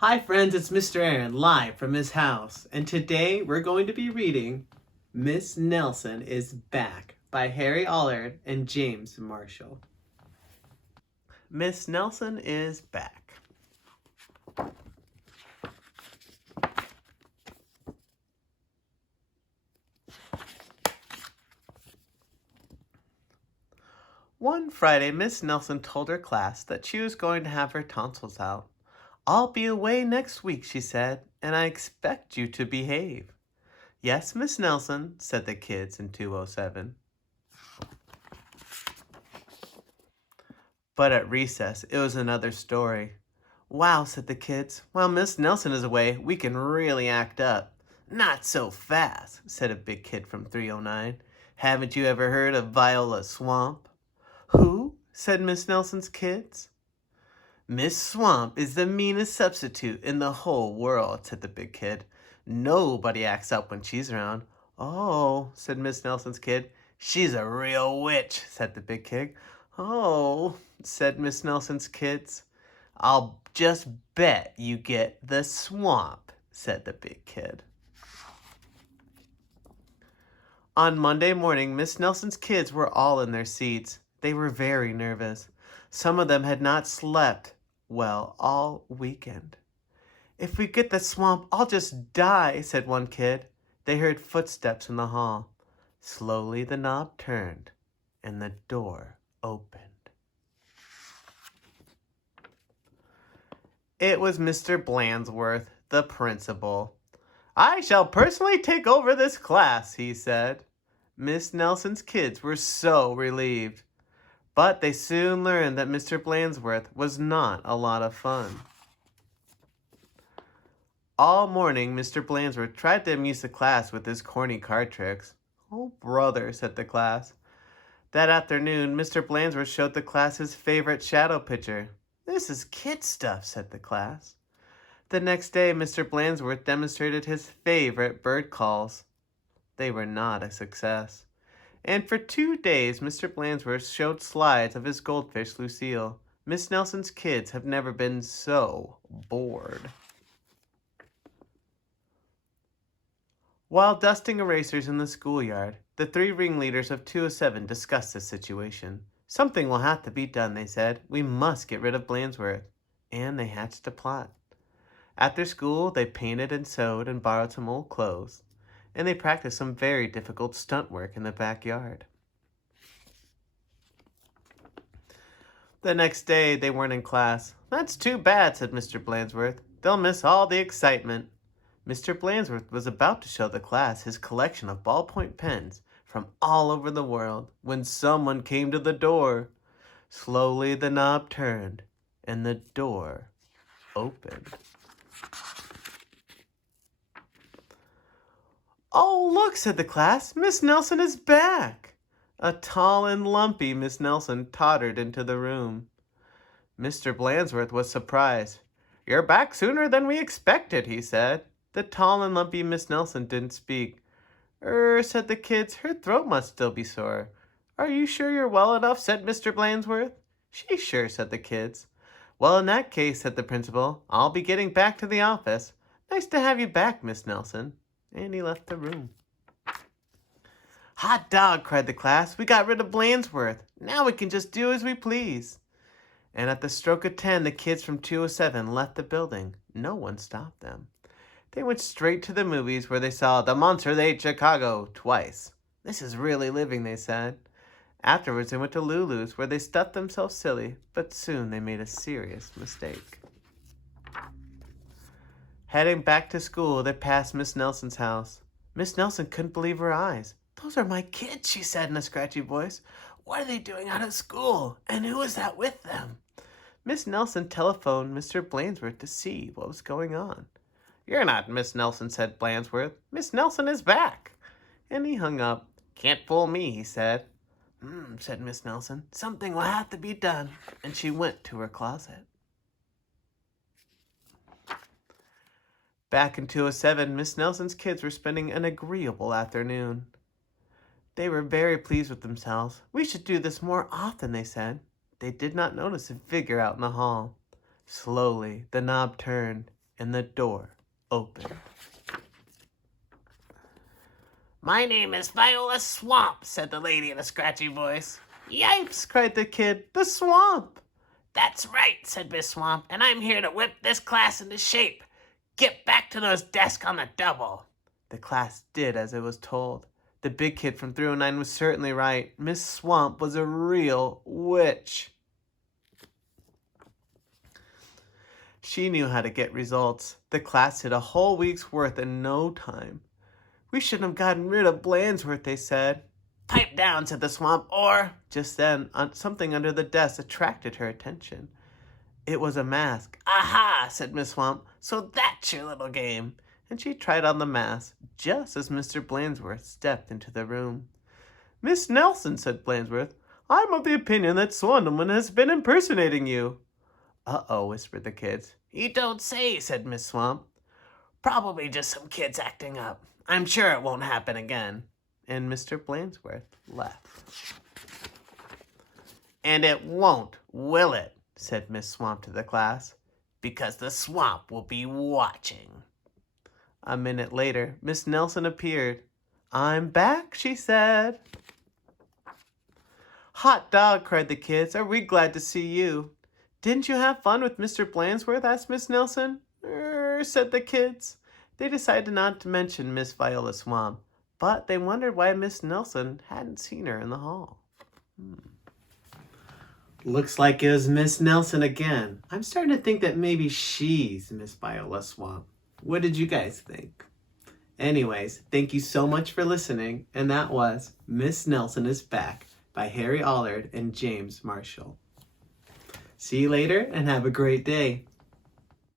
Hi friends, it's Mr. Aaron, live from his house, and today we're going to be reading Miss Nelson is Back by Harry Allard and James Marshall. Miss Nelson is back. One Friday, Miss Nelson told her class that she was going to have her tonsils out. "I'll be away next week," she said, "and I expect you to behave." "Yes, Miss Nelson," said the kids in 207. But at recess, it was another story. "Wow," said the kids. "While Miss Nelson is away, we can really act up." "Not so fast," said a big kid from 309. "Haven't you ever heard of Viola Swamp?" "Who?" said Miss Nelson's kids. "Miss Swamp is the meanest substitute in the whole world," said the big kid. "Nobody acts up when she's around." "Oh," said Miss Nelson's kid. "She's a real witch," said the big kid. "Oh," said Miss Nelson's kids. "I'll just bet you get the swamp," said the big kid. On Monday morning, Miss Nelson's kids were all in their seats. They were very nervous. Some of them had not slept well all weekend. "If we get the swamp, I'll just die," said one kid. They heard footsteps in the hall. Slowly the knob turned, and the door opened. It was Mr. Blandsworth, the principal. "I shall personally take over this class," he said. Miss Nelson's kids were so relieved. But they soon learned that Mr. Blandsworth was not a lot of fun. All morning, Mr. Blandsworth tried to amuse the class with his corny card tricks. "Oh, brother," said the class. That afternoon, Mr. Blandsworth showed the class his favorite shadow picture. "This is kid stuff," said the class. The next day, Mr. Blandsworth demonstrated his favorite bird calls. They were not a success. And for 2 days, Mr. Blandsworth showed slides of his goldfish, Lucille. Miss Nelson's kids have never been so bored. While dusting erasers in the schoolyard, the three ringleaders of 207 discussed the situation. "Something will have to be done," they said. "We must get rid of Blandsworth." And they hatched a plot. After school, they painted and sewed and borrowed some old clothes. And they practiced some very difficult stunt work in the backyard. The next day, they weren't in class. "That's too bad," said Mr. Blandsworth. "They'll miss all the excitement." Mr. Blandsworth was about to show the class his collection of ballpoint pens from all over the world when someone came to the door. Slowly the knob turned, and the door opened. "Oh, look," said the class. "Miss Nelson is back." A tall and lumpy Miss Nelson tottered into the room. Mr. Blandsworth was surprised. "You're back sooner than we expected," he said. The tall and lumpy Miss Nelson didn't speak. Said the kids, "her throat must still be sore." "Are you sure you're well enough?" said Mr. Blandsworth. "She's sure," said the kids. "Well, in that case," said the principal, "I'll be getting back to the office. Nice to have you back, Miss Nelson." And he left the room. "Hot dog," cried the class. "We got rid of Blandsworth. Now we can just do as we please." And at the stroke of 10, the kids from 207 left the building. No one stopped them. They went straight to the movies where they saw The Monster That Ate Chicago twice. "This is really living," they said. Afterwards, they went to Lulu's where they stuffed themselves silly, but soon they made a serious mistake. Heading back to school, they passed Miss Nelson's house. Miss Nelson couldn't believe her eyes. "Those are my kids," she said in a scratchy voice. "What are they doing out of school? And who is that with them?" Miss Nelson telephoned Mr. Blandsworth to see what was going on. "You're not Miss Nelson," said Blandsworth. "Miss Nelson is back." And he hung up. "Can't fool me," he said. Said Miss Nelson. "Something will have to be done." And she went to her closet. Back in 207, Miss Nelson's kids were spending an agreeable afternoon. They were very pleased with themselves. "We should do this more often," they said. They did not notice a figure out in the hall. Slowly, the knob turned, and the door opened. "My name is Viola Swamp," said the lady in a scratchy voice. "Yipes!" cried the kid. "The swamp!" "That's right," said Miss Swamp, "and I'm here to whip this class into shape. Get back to those desks on the double." The class did as it was told. The big kid from 309 was certainly right. Miss Swamp was a real witch. She knew how to get results. The class did a whole week's worth in no time. "We shouldn't have gotten rid of Blandsworth," they said. "Pipe down," said the Swamp, "or—" Just then, something under the desk attracted her attention. It was a mask. "Aha," said Miss Swamp, "so that's your little game." And she tried on the mask just as Mr. Blandsworth stepped into the room. "Miss Nelson," said Blandsworth, "I'm of the opinion that Swanderman has been impersonating you." "Uh-oh," whispered the kids. "You don't say," said Miss Swamp. "Probably just some kids acting up. I'm sure it won't happen again." And Mr. Blandsworth left. "And it won't, will it?" said Miss Swamp to the class. "Because the Swamp will be watching." A minute later, Miss Nelson appeared. "I'm back," she said. "Hot dog," cried the kids. "Are we glad to see you?" "Didn't you have fun with Mr. Blandsworth?" asked Miss Nelson. Said the kids. They decided not to mention Miss Viola Swamp, but they wondered why Miss Nelson hadn't seen her in the hall. Looks like it was Miss Nelson again. I'm starting to think that maybe she's Miss Viola Swamp. What did you guys think? Anyways, thank you so much for listening, and that was Miss Nelson is Back by Harry Allard and James Marshall. See you later and have a great day.